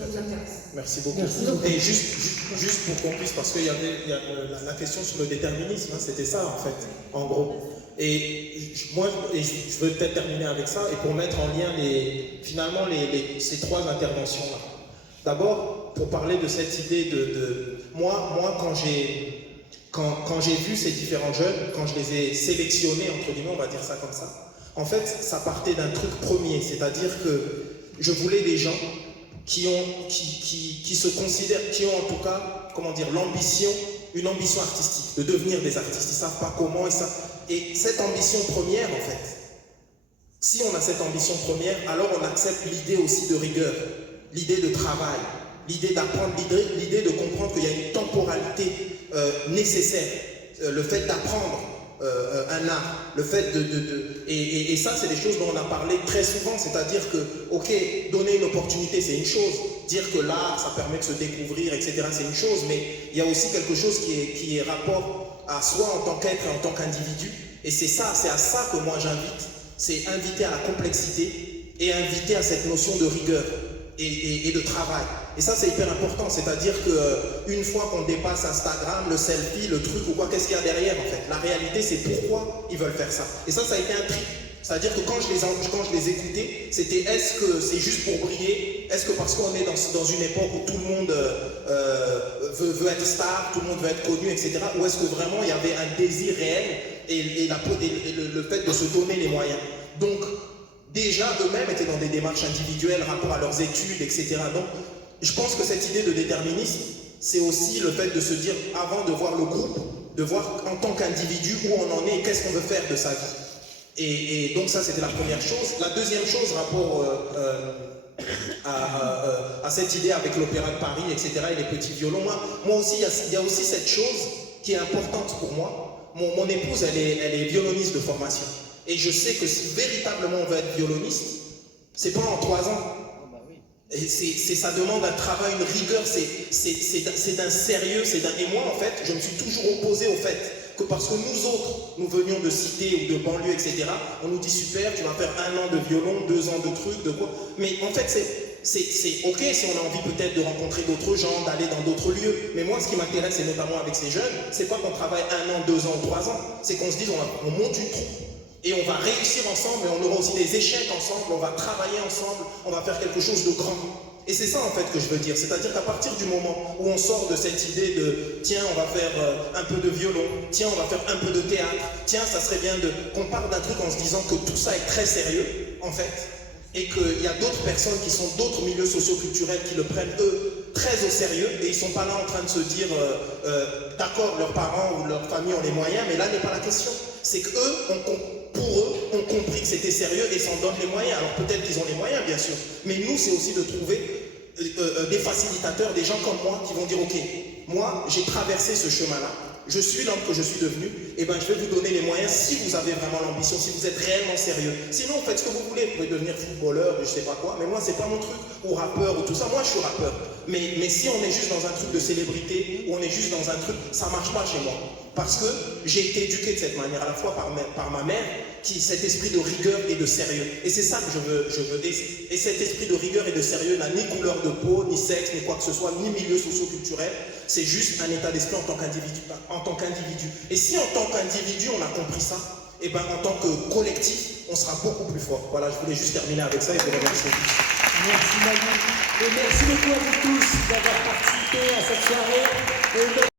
Ça vous intéresse? Merci beaucoup. Merci. Et juste pour qu'on puisse, parce qu'il y avait la question sur le déterminisme, hein, c'était ça en fait, en gros. Et je veux peut-être terminer avec ça, et pour mettre en lien finalement ces trois interventions-là. D'abord, pour parler de cette idée moi quand j'ai vu ces différents jeunes, quand je les ai sélectionnés, entre guillemets, on va dire ça comme ça, en fait, ça partait d'un truc premier, c'est-à-dire que je voulais des gens qui se considèrent, qui ont en tout cas, comment dire, une ambition artistique, de devenir des artistes. Ils ne savent pas comment, et cette ambition première, en fait, si on a cette ambition première, alors on accepte l'idée aussi de rigueur, l'idée de travail, l'idée d'apprendre, l'idée de comprendre qu'il y a une temporalité nécessaire, le fait d'apprendre un art, le fait et ça c'est des choses dont on a parlé très souvent, c'est-à-dire que, ok, donner une opportunité c'est une chose, dire que l'art ça permet de se découvrir, etc. c'est une chose, mais il y a aussi quelque chose qui est rapport à soi en tant qu'être et en tant qu'individu, et c'est à ça que moi j'invite, c'est inviter à la complexité et inviter à cette notion de rigueur et de travail. Et ça c'est hyper important, c'est-à-dire qu'une fois qu'on dépasse Instagram, le selfie, le truc ou quoi, qu'est-ce qu'il y a derrière en fait? La réalité c'est pourquoi ils veulent faire ça. Et ça a été un tri. C'est-à-dire que quand je les écoutais, c'était est-ce que c'est juste pour briller? Est-ce que parce qu'on est dans une époque où tout le monde veut être star, tout le monde veut être connu, etc. Ou est-ce que vraiment il y avait un désir réel et le fait de se donner les moyens? Donc déjà eux-mêmes étaient dans des démarches individuelles, rapport à leurs études, etc. Donc je pense que cette idée de déterminisme, c'est aussi le fait de se dire, avant de voir le groupe, de voir en tant qu'individu où on en est et qu'est-ce qu'on veut faire de sa vie. Et donc ça, c'était la première chose. La deuxième chose, rapport à cette idée avec l'Opéra de Paris, etc., et les petits violons, moi aussi, il y a aussi cette chose qui est importante pour moi. Mon épouse, elle est violoniste de formation. Et je sais que si véritablement on veut être violoniste, c'est pas en 3 ans. Et ça demande un travail, une rigueur, c'est d'un sérieux, et moi en fait, je me suis toujours opposé au fait que parce que nous autres, nous venions de cité ou de banlieue, etc., on nous dit super, tu vas faire 1 an de violon, 2 ans de trucs, de quoi. Mais en fait, c'est ok si on a envie peut-être de rencontrer d'autres gens, d'aller dans d'autres lieux. Mais moi, ce qui m'intéresse, et notamment avec ces jeunes, c'est pas qu'on travaille 1 an, 2 ans ou 3 ans, c'est qu'on se dise on monte une troupe. Et on va réussir ensemble, et on aura aussi des échecs ensemble, on va travailler ensemble, on va faire quelque chose de grand. Et c'est ça en fait que je veux dire, c'est-à-dire qu'à partir du moment où on sort de cette idée de tiens on va faire un peu de violon, tiens on va faire un peu de théâtre, tiens ça serait bien qu'on parle d'un truc en se disant que tout ça est très sérieux en fait, et qu'il y a d'autres personnes qui sont d'autres milieux socioculturels qui le prennent eux très au sérieux, et ils ne sont pas là en train de se dire d'accord leurs parents ou leur famille ont les moyens, mais là n'est pas la question, c'est qu'eux ont compris que c'était sérieux et s'en donnent les moyens. Alors peut-être qu'ils ont les moyens, bien sûr, mais nous, c'est aussi de trouver des facilitateurs, des gens comme moi qui vont dire ok, moi, j'ai traversé ce chemin-là, je suis l'homme que je suis devenu, et ben je vais vous donner les moyens si vous avez vraiment l'ambition, si vous êtes réellement sérieux. Sinon, faites ce que vous voulez, vous pouvez devenir footballeur, je sais pas quoi, mais moi, c'est pas mon truc, ou rappeur, ou tout ça. Moi, je suis rappeur. Mais si on est juste dans un truc de célébrité, ou on est juste dans un truc, ça marche pas chez moi. Parce que j'ai été éduqué de cette manière, à la fois par ma mère, cet esprit de rigueur et de sérieux. Et c'est ça que je veux. Et cet esprit de rigueur et de sérieux n'a ni couleur de peau, ni sexe, ni quoi que ce soit, ni milieu socio-culturel. C'est juste un état d'esprit en tant qu'individu. Et si en tant qu'individu, on a compris ça, et ben en tant que collectif, on sera beaucoup plus fort. Voilà, je voulais juste terminer avec ça et vous remercier. Merci Manu. Et merci beaucoup à vous tous d'avoir participé à cette soirée. Et